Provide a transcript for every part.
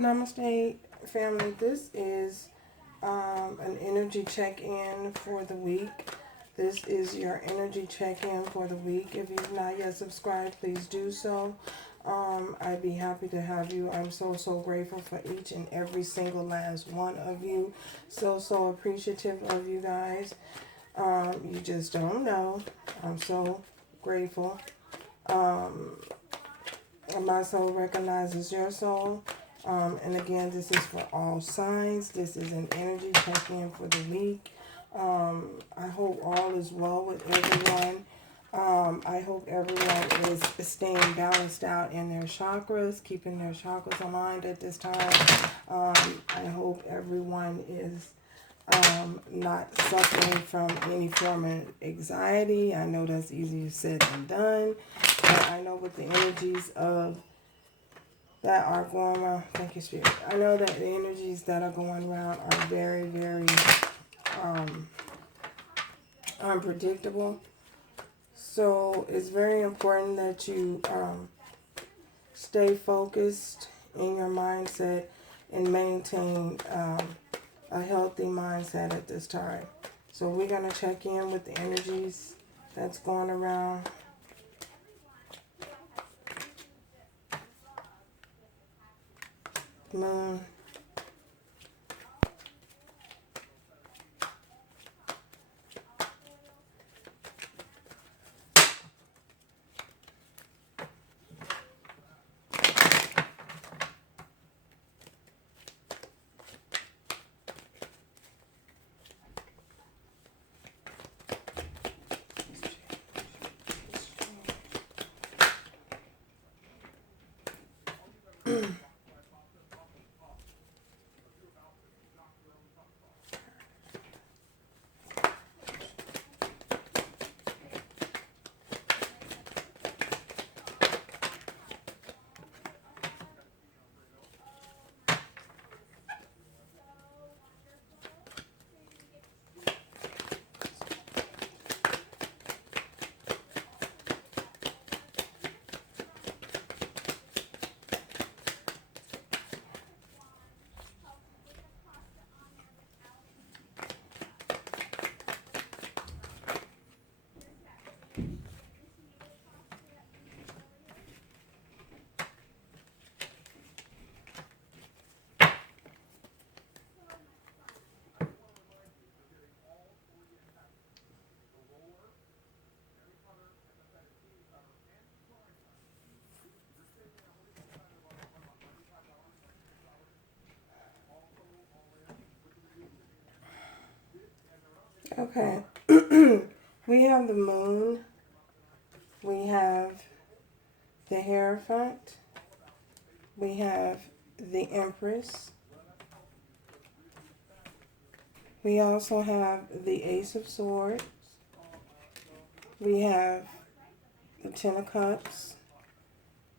Namaste, family. This is an energy check-in for the week. This is your energy check-in for the week. If you've not yet subscribed, please do so. I'd be happy to have you. I'm so grateful for each and every single last one of you. So appreciative of you guys. You just don't know. I'm so grateful. My soul recognizes your soul. And again, this is for all signs. This is an energy check-in for the week. I hope all is well with everyone. I hope everyone is staying balanced out in their chakras, keeping their chakras aligned at this time. I hope everyone is not suffering from any form of anxiety. I know that's easier said than done. But I know with the energies of that are going around, thank you, Spirit. I know that the energies that are going around are very unpredictable. So it's very important that you stay focused in your mindset and maintain a healthy mindset at this time. So we're going to check in with the energies that's going around. Moon. Okay. We have the moon. We have the Hierophant. We have the Empress. We also have the Ace of Swords. We have the Ten of Cups.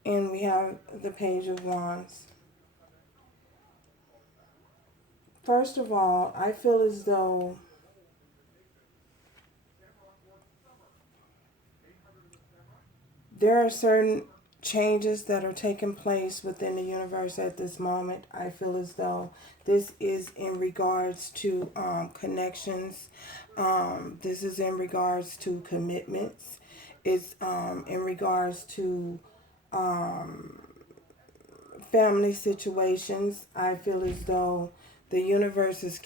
And we have the Page of Wands. First of all, I feel as though there are certain changes that are taking place within the universe at this moment. I feel as though this is in regards to connections. This is in regards to commitments. It's in regards to family situations. I feel as though the universe is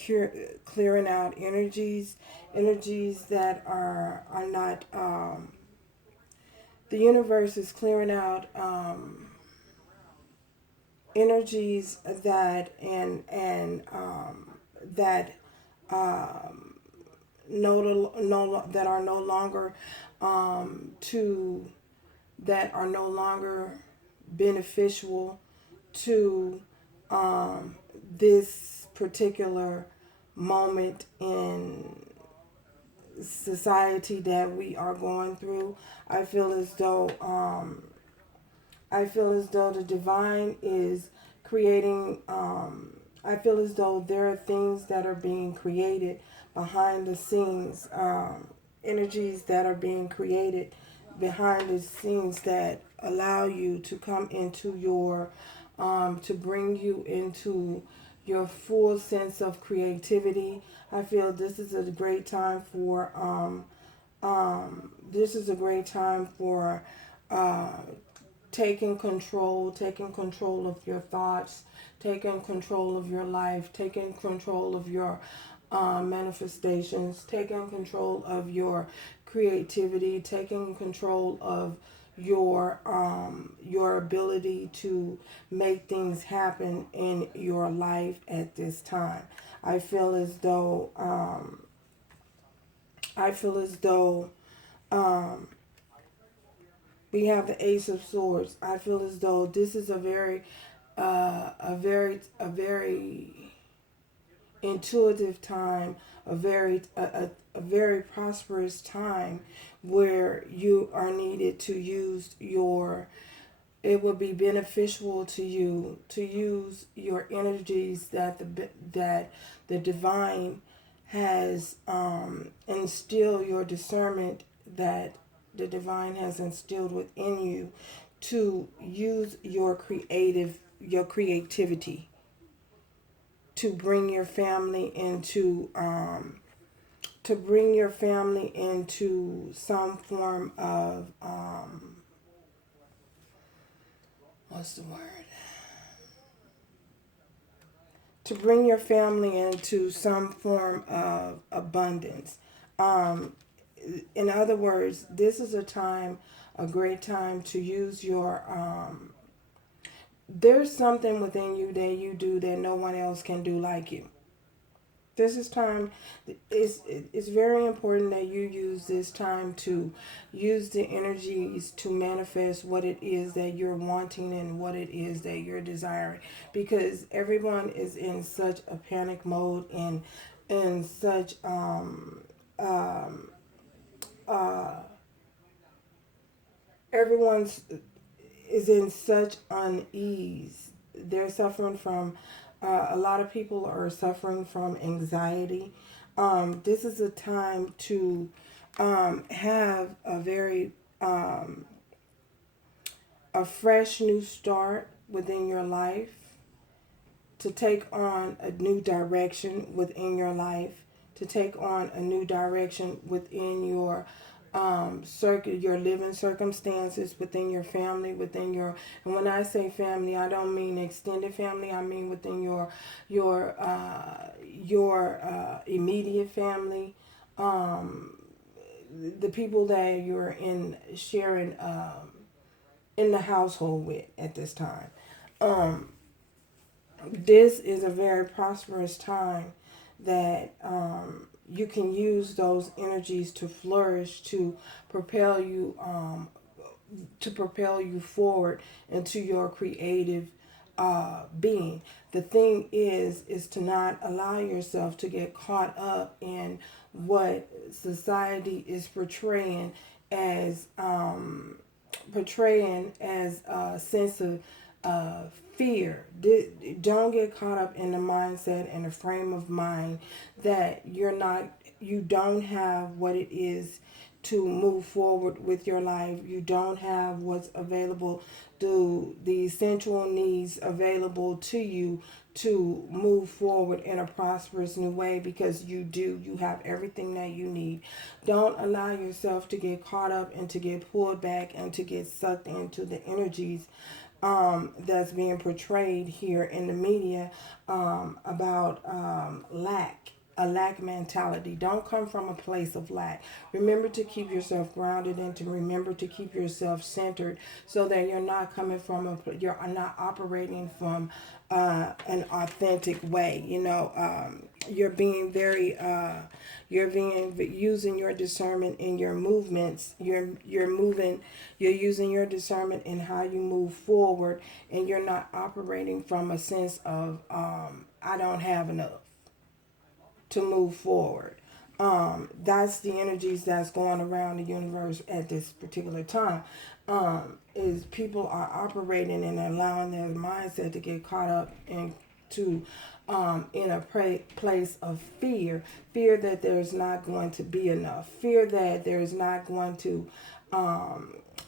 clearing out energies that are not. The universe is clearing out energies that that that are no longer that are no longer beneficial to this particular moment in society that we are going through. I feel as though the divine is creating. I feel as though there are things that are being created behind the scenes, energies that are being created behind the scenes that allow you to come into your to bring you into your full sense of creativity. I feel this is a great time for uh, taking control of your thoughts, taking control of your life, taking control of your manifestations, taking control of your creativity, taking control of your ability to make things happen in your life at this time. I feel as though I feel as though um, we have the Ace of Swords. I feel as though this is a very intuitive time, a very prosperous time where you are needed to use your. It would be beneficial to you to use your energies that the divine has instilled, your discernment that the divine has instilled within you, to use your creativity to bring your family into some form of what's the word, to bring your family into some form of abundance. um, in other words, this is a great time to use your there's something within you that you do that no one else can do like you. This is time. It's very important that you use this time to use the energies to manifest what it is that you're wanting and what it is that you're desiring, because everyone is in such a panic mode and in such um uh everyone's is in such unease. They're suffering from, a lot of people are suffering from anxiety. This is a time to have a fresh new start within your life, to take on a new direction within your life, to take on a new direction within your living circumstances, within your family, within your, and when I say family, I don't mean extended family. I mean within your immediate family, um, the people that you're in sharing in the household with at this time. Um, this is a very prosperous time that you can use those energies to flourish, to propel you forward into your creative being. The thing is to not allow yourself to get caught up in what society is portraying as a sense of fear. Don't get caught up in the mindset and the frame of mind that you don't have what it is to move forward with your life. You don't have what's available, the essential needs available to you to move forward in a prosperous new way, because you have everything that you need. Don't allow yourself to get caught up and to get pulled back and to get sucked into the energies that's being portrayed here in the media about a lack mentality. Don't come from a place of lack. Remember to keep yourself grounded and to remember to keep yourself centered, so that you're not operating from an authentic way. You're being using your discernment in your movements. You're using your discernment in how you move forward, and you're not operating from a sense of I don't have enough to move forward. That's the energies that's going around the universe at this particular time. Is people are operating and allowing their mindset to get caught up in a place of fear that there's not going to be enough, fear that there's not going to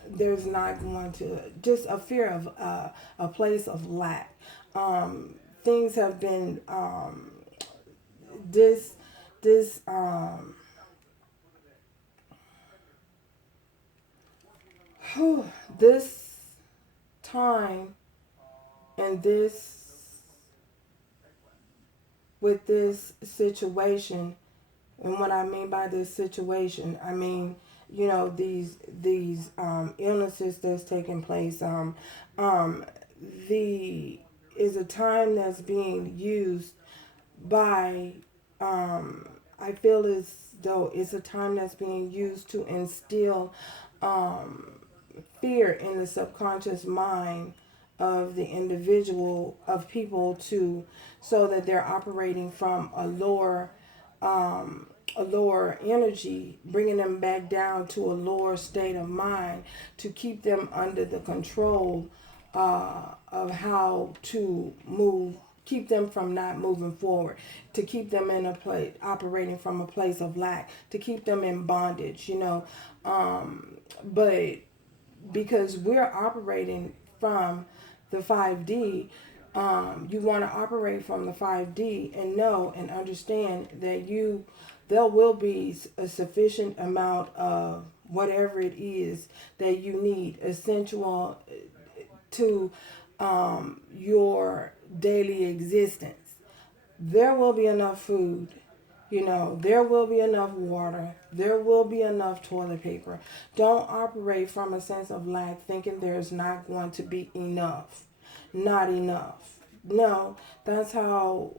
there's not going to, just a fear of a place of lack. Things have been this this this time and this with this situation. And what I mean by this situation, I mean, these illnesses that's taking place. The is a time that's being used by. I feel as though it's a time that's being used to instill fear in the subconscious mind of the individual, of people, to so that they're operating from a lower energy, bringing them back down to a lower state of mind to keep them under the control of how to move, keep them from not moving forward, to keep them in a place, operating from a place of lack, to keep them in bondage, but because we're operating from the 5D, you want to operate from the 5D and know and understand that there will be a sufficient amount of whatever it is that you need, essential to your daily existence. There will be enough food. There will be enough water. There will be enough toilet paper. Don't operate from a sense of lack, thinking there's not going to be enough. Not enough. No, that's how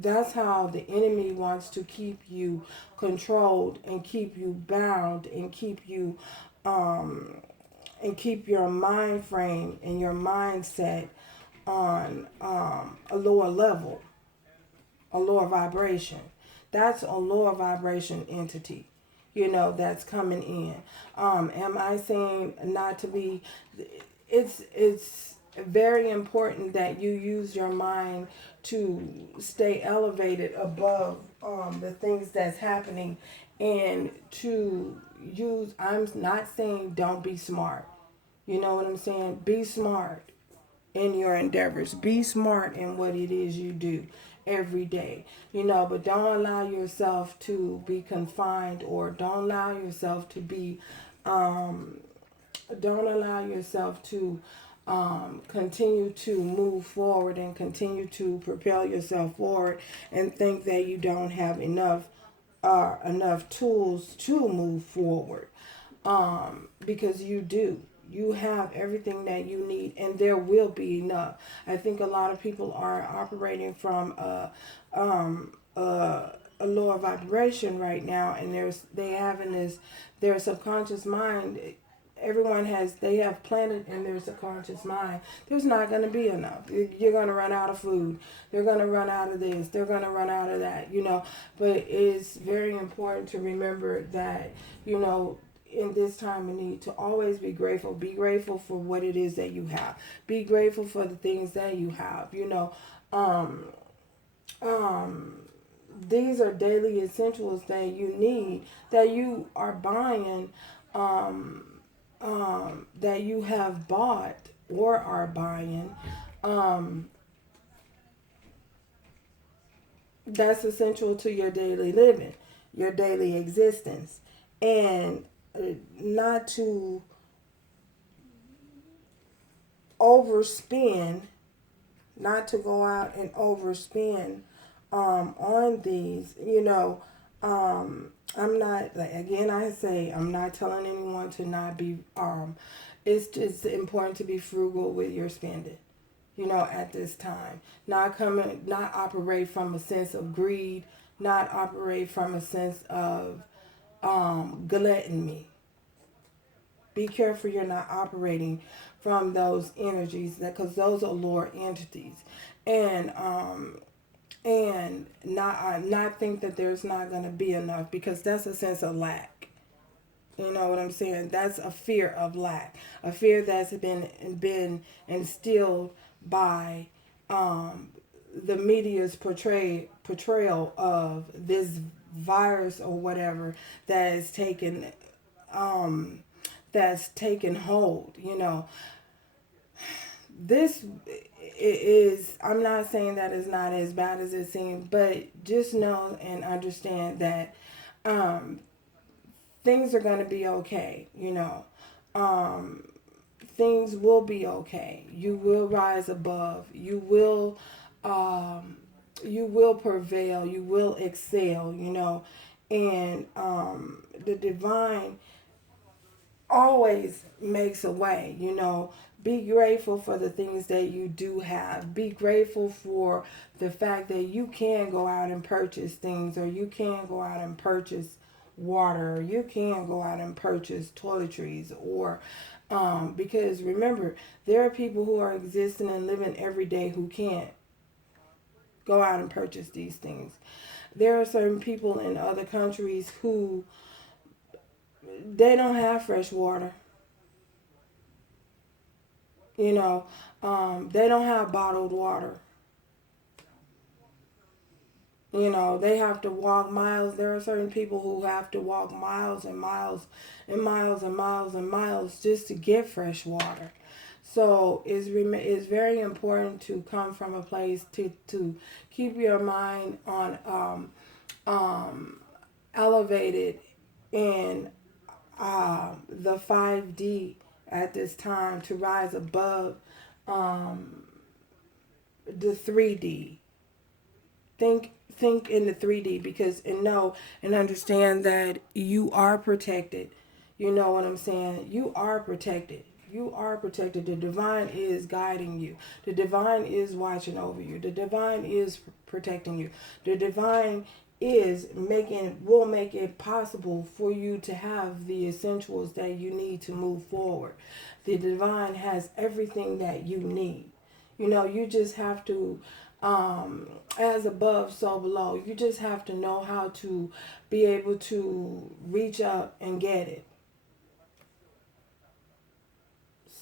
the enemy wants to keep you controlled and keep you bound and keep your mind frame and your mindset on a lower level, a lower vibration. That's a lower vibration entity, that's coming in. Am I saying not to be? It's very important that you use your mind to stay elevated above the things that's happening, and to use. I'm not saying don't be smart. You know what I'm saying? Be smart in your endeavors. Be smart in what it is you do every day. But don't allow yourself to be confined, or don't allow yourself to be don't allow yourself to continue to move forward and continue to propel yourself forward and think that you don't have enough tools to move forward, because you do. You have everything that you need, and there will be enough. I think a lot of people are operating from a lower vibration right now, and their subconscious mind. They have planted in their subconscious mind, there's not going to be enough. You're going to run out of food. They're going to run out of this. They're going to run out of that. But it's very important to remember that, in this time of need, to always be grateful. Be grateful for what it is that you have. Be grateful for the things that you have. These are daily essentials that you need, that you are buying, that you have bought or are buying. That's essential to your daily living, your daily existence, and not to overspend, not to go out and overspend on these. I'm not, like, again, I say, I'm not telling anyone to not be, it's just important to be frugal with your spending, at this time. Not operate from a sense of greed, not operate from a sense of gluttony. Be careful you're not operating from those energies, because those are lower entities. And not think that there's not going to be enough, because that's a sense of lack. You know what I'm saying? That's a fear of lack, a fear that's been instilled by the media's portrayal of this virus or whatever that is taken that's taken hold. This is, I'm not saying that it's not as bad as it seems, but just know and understand that um, things are going to be okay. Um, things will be okay. You will rise above. Um, you will prevail. You will excel. And the divine always makes a way. Be grateful for the things that you do have. Be grateful for the fact that you can go out and purchase things, or you can go out and purchase water, or you can go out and purchase toiletries, or because remember, there are people who are existing and living every day who can't go out and purchase these things. There are certain people in other countries who they don't have fresh water. They don't have bottled water. They have to walk miles. There are certain people who have to walk miles and miles and miles and miles and miles just to get fresh water. So it's very important to come from a place to keep your mind on elevated in the 5D at this time, to rise above um, the 3D. Think in the 3D, because and know and understand that you are protected. You know what I'm saying? You are protected. You are protected. The divine is guiding you. The divine is watching over you. The divine is protecting you. The divine will make it possible for you to have the essentials that you need to move forward. The divine has everything that you need. You just have to, as above, so below. You just have to know how to be able to reach up and get it.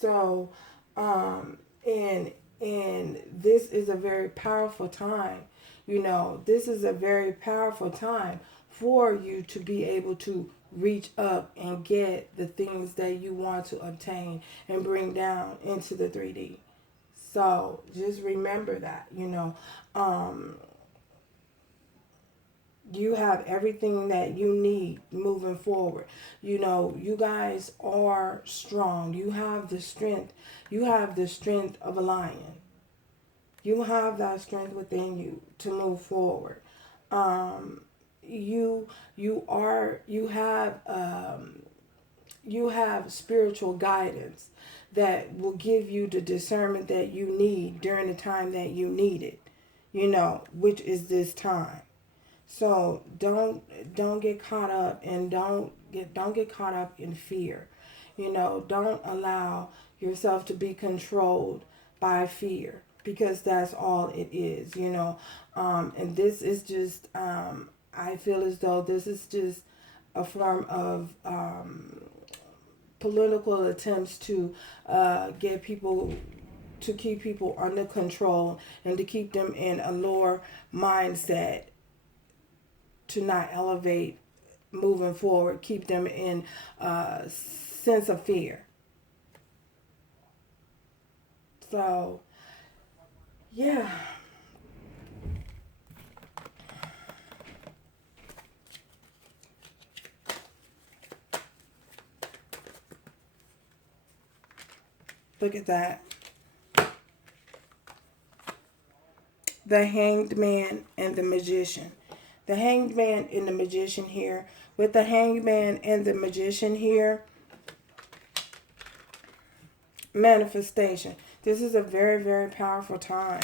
So, and this is a very powerful time. This is a very powerful time for you to be able to reach up and get the things that you want to obtain and bring down into the 3D. So just remember that, you have everything that you need moving forward. You guys are strong. You have the strength. You have the strength of a lion. You have that strength within you to move forward. You have spiritual guidance that will give you the discernment that you need during the time that you need it, which is this time. So don't get caught up, and don't get caught up in fear. Don't allow yourself to be controlled by fear, because that's all it is. And this is just I feel as though this is just a form of political attempts to get people, to keep people under control, and to keep them in a lower mindset, to not elevate moving forward, keep them in a sense of fear. So, yeah. Look at that. The Hanged Man and the Magician. The Hanged Man and the Magician here. With the Hanged Man and the Magician here, manifestation. This is a very, very powerful time.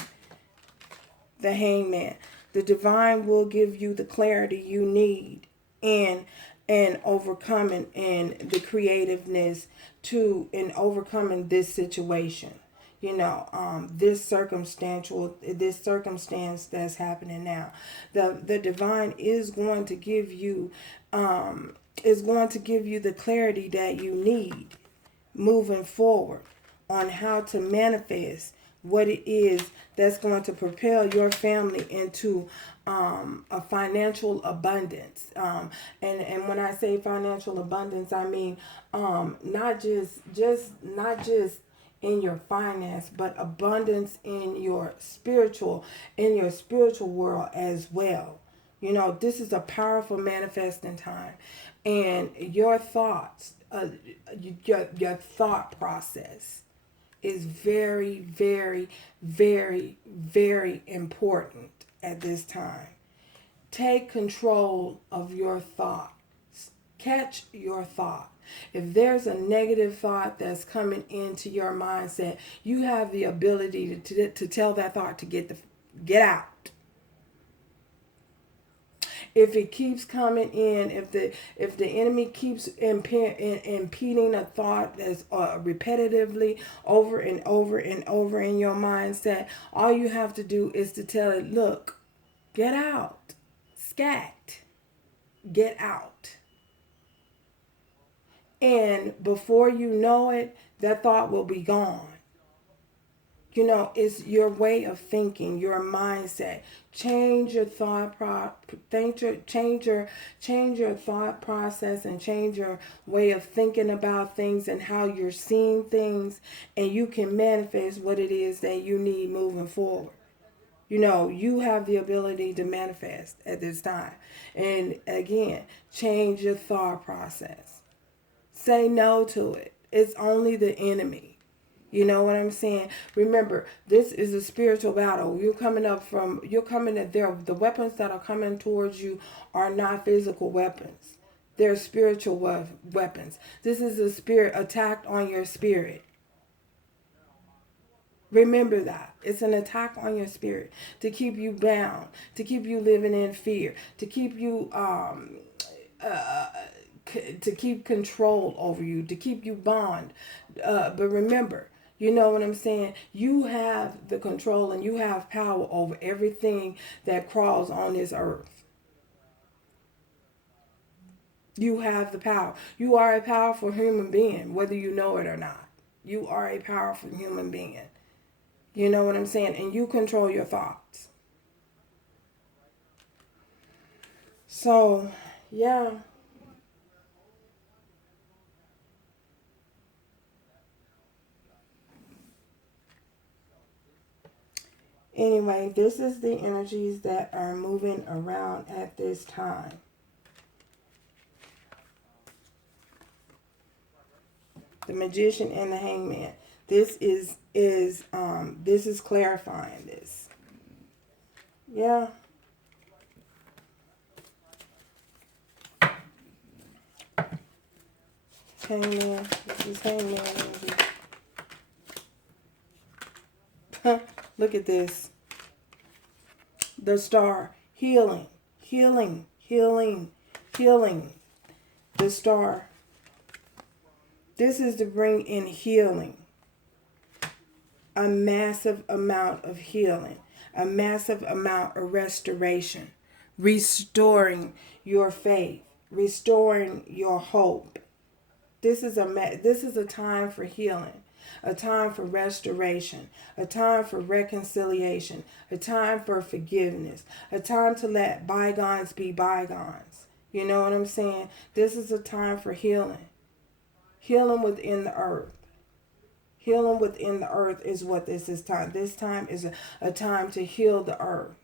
The Hangman. The divine will give you the clarity you need in and overcoming, and the creativeness to in overcoming this situation. This circumstance that's happening now. The divine is going to give you the clarity that you need moving forward on how to manifest what it is that's going to propel your family into a financial abundance. And when I say financial abundance, I mean not just in your finance, but abundance in your spiritual world as well. You know, this is a powerful manifesting time, and your thoughts, your thought process is very, very, very, very important at this time. Take control of your thoughts. Catch your thought. If there's a negative thought that's coming into your mindset, you have the ability to tell that thought to get out. If it keeps coming in, if the enemy keeps impeding a thought that's repetitively over and over and over in your mindset, all you have to do is to tell it, look, get out, scat, get out. And before you know it, that thought will be gone. You know, it's your way of thinking, your mindset. Change your change your thought process, and change your way of thinking about things and how you're seeing things, and you can manifest what it is that you need moving forward. You know, you have the ability to manifest at this time. And again, change your thought process. Say no to it. It's only the enemy. You know what I'm saying? Remember, this is a spiritual battle. You're coming at there. The weapons that are coming towards you are not physical weapons. They're spiritual weapons. This is a spirit attack on your spirit. Remember that. It's an attack on your spirit to keep you bound, to keep you living in fear, to keep you to keep control over you, to keep you bond. But remember, you know what I'm saying? You have the control and you have power over everything that crawls on this earth. You have the power. You are a powerful human being, whether you know it or not. You are a powerful human being. You know what I'm saying? And you control your thoughts. So, yeah. Anyway, this is the energies that are moving around at this time. The Magician and the Hangman. This is clarifying this. Yeah. Hangman. This is Hangman energy. Look at this. The Star. Healing. Healing. Healing. Healing. The Star. This is to bring in healing. A massive amount of healing. A massive amount of restoration. Restoring your faith. Restoring your hope. This is a time for healing, a time for restoration, a time for reconciliation, a time for forgiveness, a time to let bygones be bygones. You know what I'm saying? This is a time for healing. Healing within the earth. Healing within the earth is what this is time. This time is a time to heal the earth.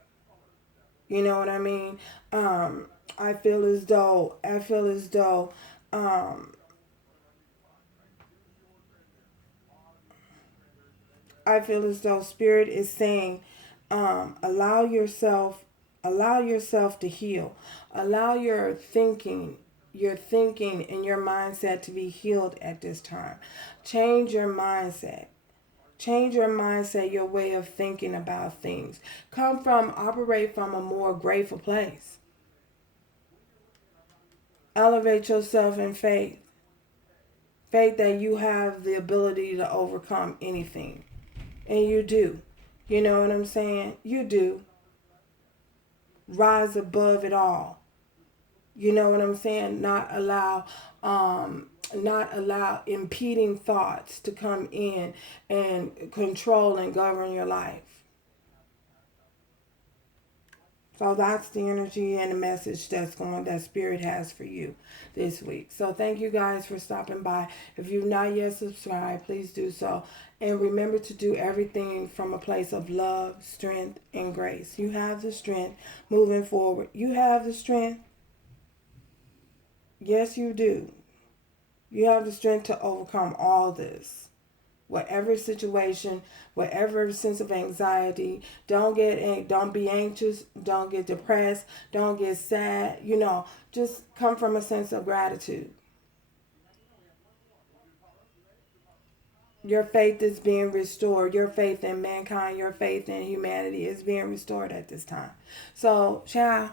You know what I mean? I feel as though I feel as though Spirit is saying, allow yourself to heal. Allow your thinking and your mindset to be healed at this time. Change your mindset. Change your mindset, your way of thinking about things. Operate from a more grateful place. Elevate yourself in faith. Faith that you have the ability to overcome anything. And you do. You know what I'm saying? You do. Rise above it all. You know what I'm saying? Not allow impeding thoughts to come in and control and govern your life. So that's the energy and the message that Spirit has for you this week. So thank you guys for stopping by. If you've not yet subscribed, please do so. And remember to do everything from a place of love, strength, and grace. You have the strength moving forward. You have the strength. Yes, you do. You have the strength to overcome all this. Whatever situation, whatever sense of anxiety, don't be anxious, don't get depressed, don't get sad, just come from a sense of gratitude. Your faith is being restored. Your faith in mankind, your faith in humanity is being restored at this time. So, ciao.